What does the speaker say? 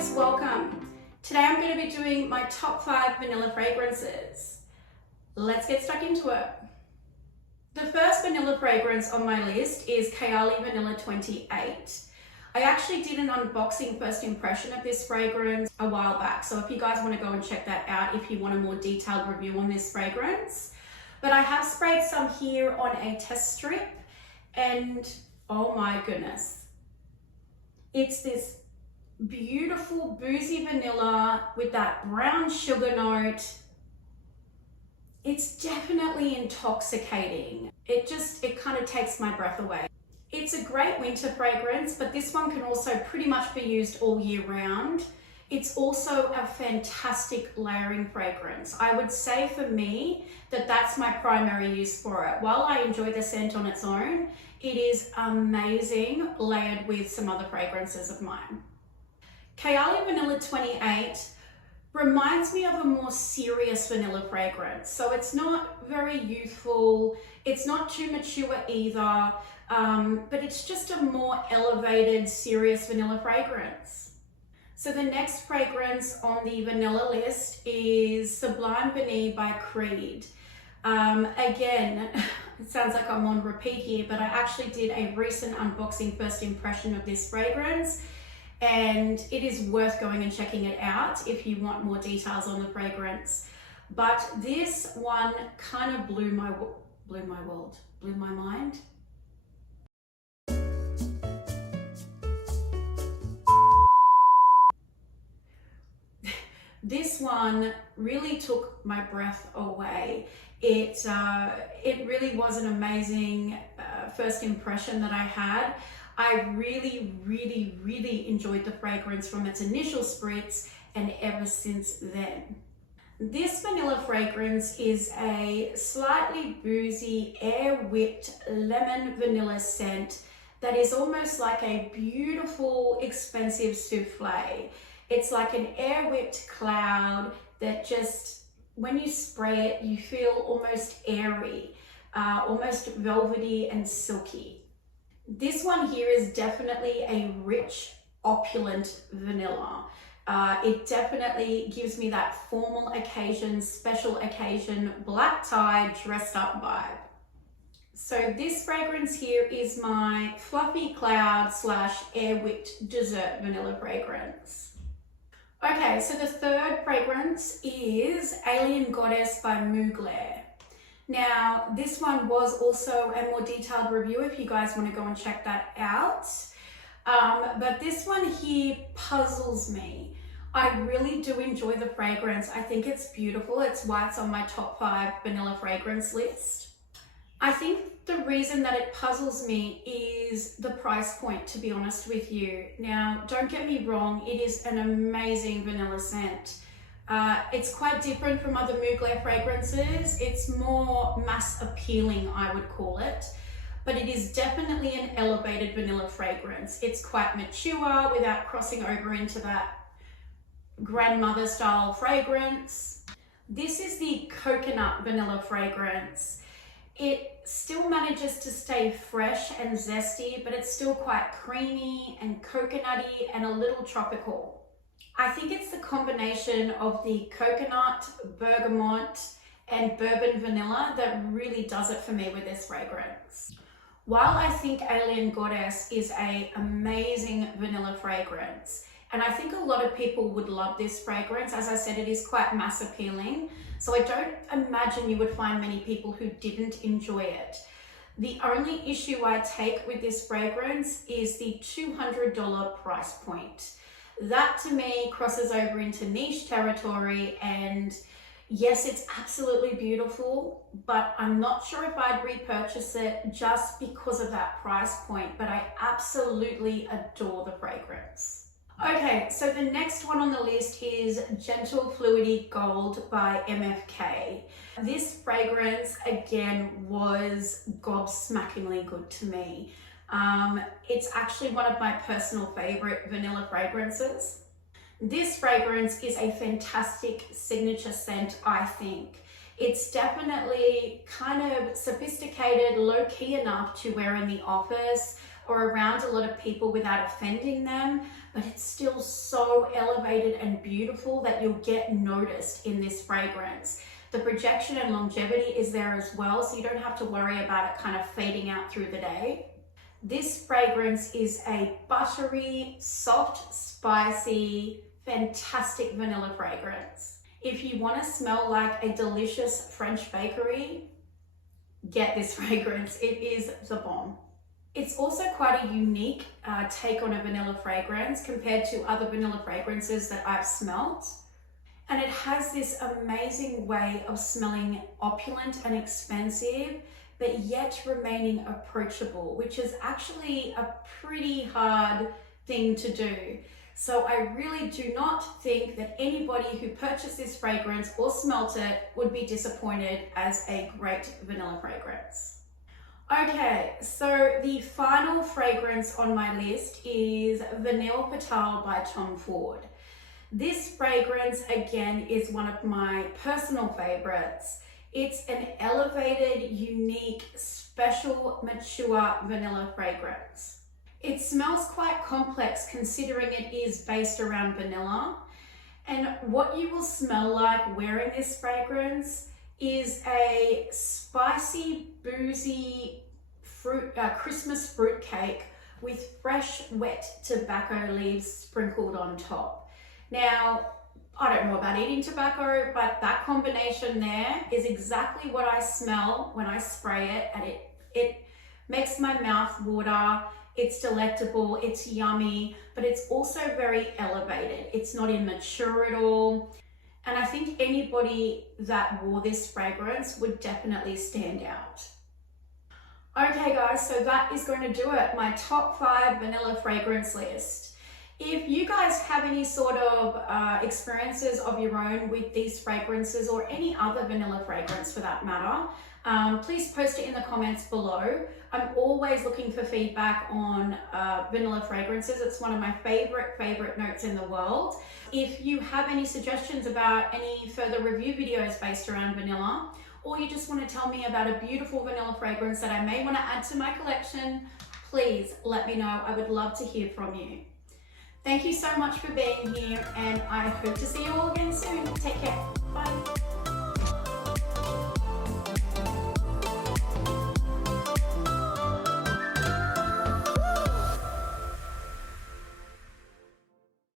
Alex, welcome. Today I'm going to be doing my top 5 vanilla fragrances. Let's get stuck into it. The first vanilla fragrance on my list is Kylie Vanilla 28. I actually did an unboxing first impression of this fragrance a while back, so if you guys want to go and check that out if you want a more detailed review on this fragrance. But I have sprayed some here on a test strip and oh my goodness. It's this beautiful boozy vanilla with that brown sugar note. It's definitely intoxicating. It kind of takes my breath away. It's a great winter fragrance, but this one can also pretty much be used all year round. It's also a fantastic layering fragrance. I would say for me that that's my primary use for it. While I enjoy the scent on its own, it is amazing layered with some other fragrances of mine. Kylie Vanilla 28 reminds me of a more serious vanilla fragrance. So it's not very youthful, it's not too mature either, but it's just a more elevated, serious vanilla fragrance. So the next fragrance on the vanilla list is Sublime Vanille by Creed. Again, it sounds like I'm on repeat here, but I actually did a recent unboxing first impression of this fragrance, and it is worth going and checking it out if you want more details on the fragrance. But this one kind of blew my mind. This one really took my breath away. It really was an amazing first impression that I had. I really enjoyed the fragrance from its initial spritz and ever since then. This vanilla fragrance is a slightly boozy, air-whipped lemon vanilla scent that is almost like a beautiful, expensive souffle. It's like an air-whipped cloud that just, when you spray it, you feel almost airy, almost velvety and silky. This one here is definitely a rich, opulent vanilla. It definitely gives me that formal occasion, special occasion, black tie, dressed up vibe. So this fragrance here is my fluffy cloud / air whipped dessert vanilla fragrance. Okay, so the third fragrance is Alien Goddess by Mugler. Now, this one was also a more detailed review if you guys want to go and check that out. But this one here puzzles me. I really do enjoy the fragrance. I think it's beautiful. It's why it's on my top 5 vanilla fragrance list. I think the reason that it puzzles me is the price point, to be honest with you. Now, don't get me wrong, it is an amazing vanilla scent. It's quite different from other Mugler fragrances. It's more mass appealing, I would call it, but it is definitely an elevated vanilla fragrance. It's quite mature without crossing over into that grandmother style fragrance. This is the coconut vanilla fragrance. It still manages to stay fresh and zesty, but it's still quite creamy and coconutty and a little tropical. I think it's the combination of the coconut, bergamot, and bourbon vanilla that really does it for me with this fragrance. While I think Alien Goddess is an amazing vanilla fragrance, and I think a lot of people would love this fragrance, as I said, it is quite mass appealing, so I don't imagine you would find many people who didn't enjoy it. The only issue I take with this fragrance is the $200 price point. That to me crosses over into niche territory, and yes, it's absolutely beautiful, but I'm not sure if I'd repurchase it just because of that price point, but I absolutely adore the fragrance. Okay, so the next one on the list is Gentle Fluidity Gold by MFK. This fragrance, again, was gobsmackingly good to me. It's actually one of my personal favorite vanilla fragrances. This fragrance is a fantastic signature scent, I think. It's definitely kind of sophisticated, low-key enough to wear in the office or around a lot of people without offending them, but it's still so elevated and beautiful that you'll get noticed in this fragrance. The projection and longevity is there as well, so you don't have to worry about it kind of fading out through the day. This fragrance is a buttery, soft, spicy, fantastic vanilla fragrance. If you want to smell like a delicious French bakery, get this fragrance. It is the bomb. It's also quite a unique take on a vanilla fragrance compared to other vanilla fragrances that I've smelt. And it has this amazing way of smelling opulent and expensive, but yet remaining approachable, which is actually a pretty hard thing to do. So I really do not think that anybody who purchased this fragrance or smelt it would be disappointed as a great vanilla fragrance. Okay, so the final fragrance on my list is Vanille Fatale by Tom Ford. This fragrance, again, is one of my personal favorites. It's an elevated, unique, special, mature vanilla fragrance. It smells quite complex considering it is based around vanilla. And what you will smell like wearing this fragrance is a spicy, boozy Christmas fruit cake with fresh, wet tobacco leaves sprinkled on top. Now, I don't know about eating tobacco, but that combination there is exactly what I smell when I spray it, and it makes my mouth water. It's delectable, it's yummy, but it's also very elevated. It's not immature at all. And I think anybody that wore this fragrance would definitely stand out. Okay guys, so that is going to do it. My top 5 vanilla fragrance list. If you guys have any sort of experiences of your own with these fragrances or any other vanilla fragrance for that matter, please post it in the comments below. I'm always looking for feedback on vanilla fragrances. It's one of my favorite notes in the world. If you have any suggestions about any further review videos based around vanilla, or you just want to tell me about a beautiful vanilla fragrance that I may want to add to my collection, please let me know. I would love to hear from you. Thank you so much for being here, and I hope to see you all again soon. Take care. Bye.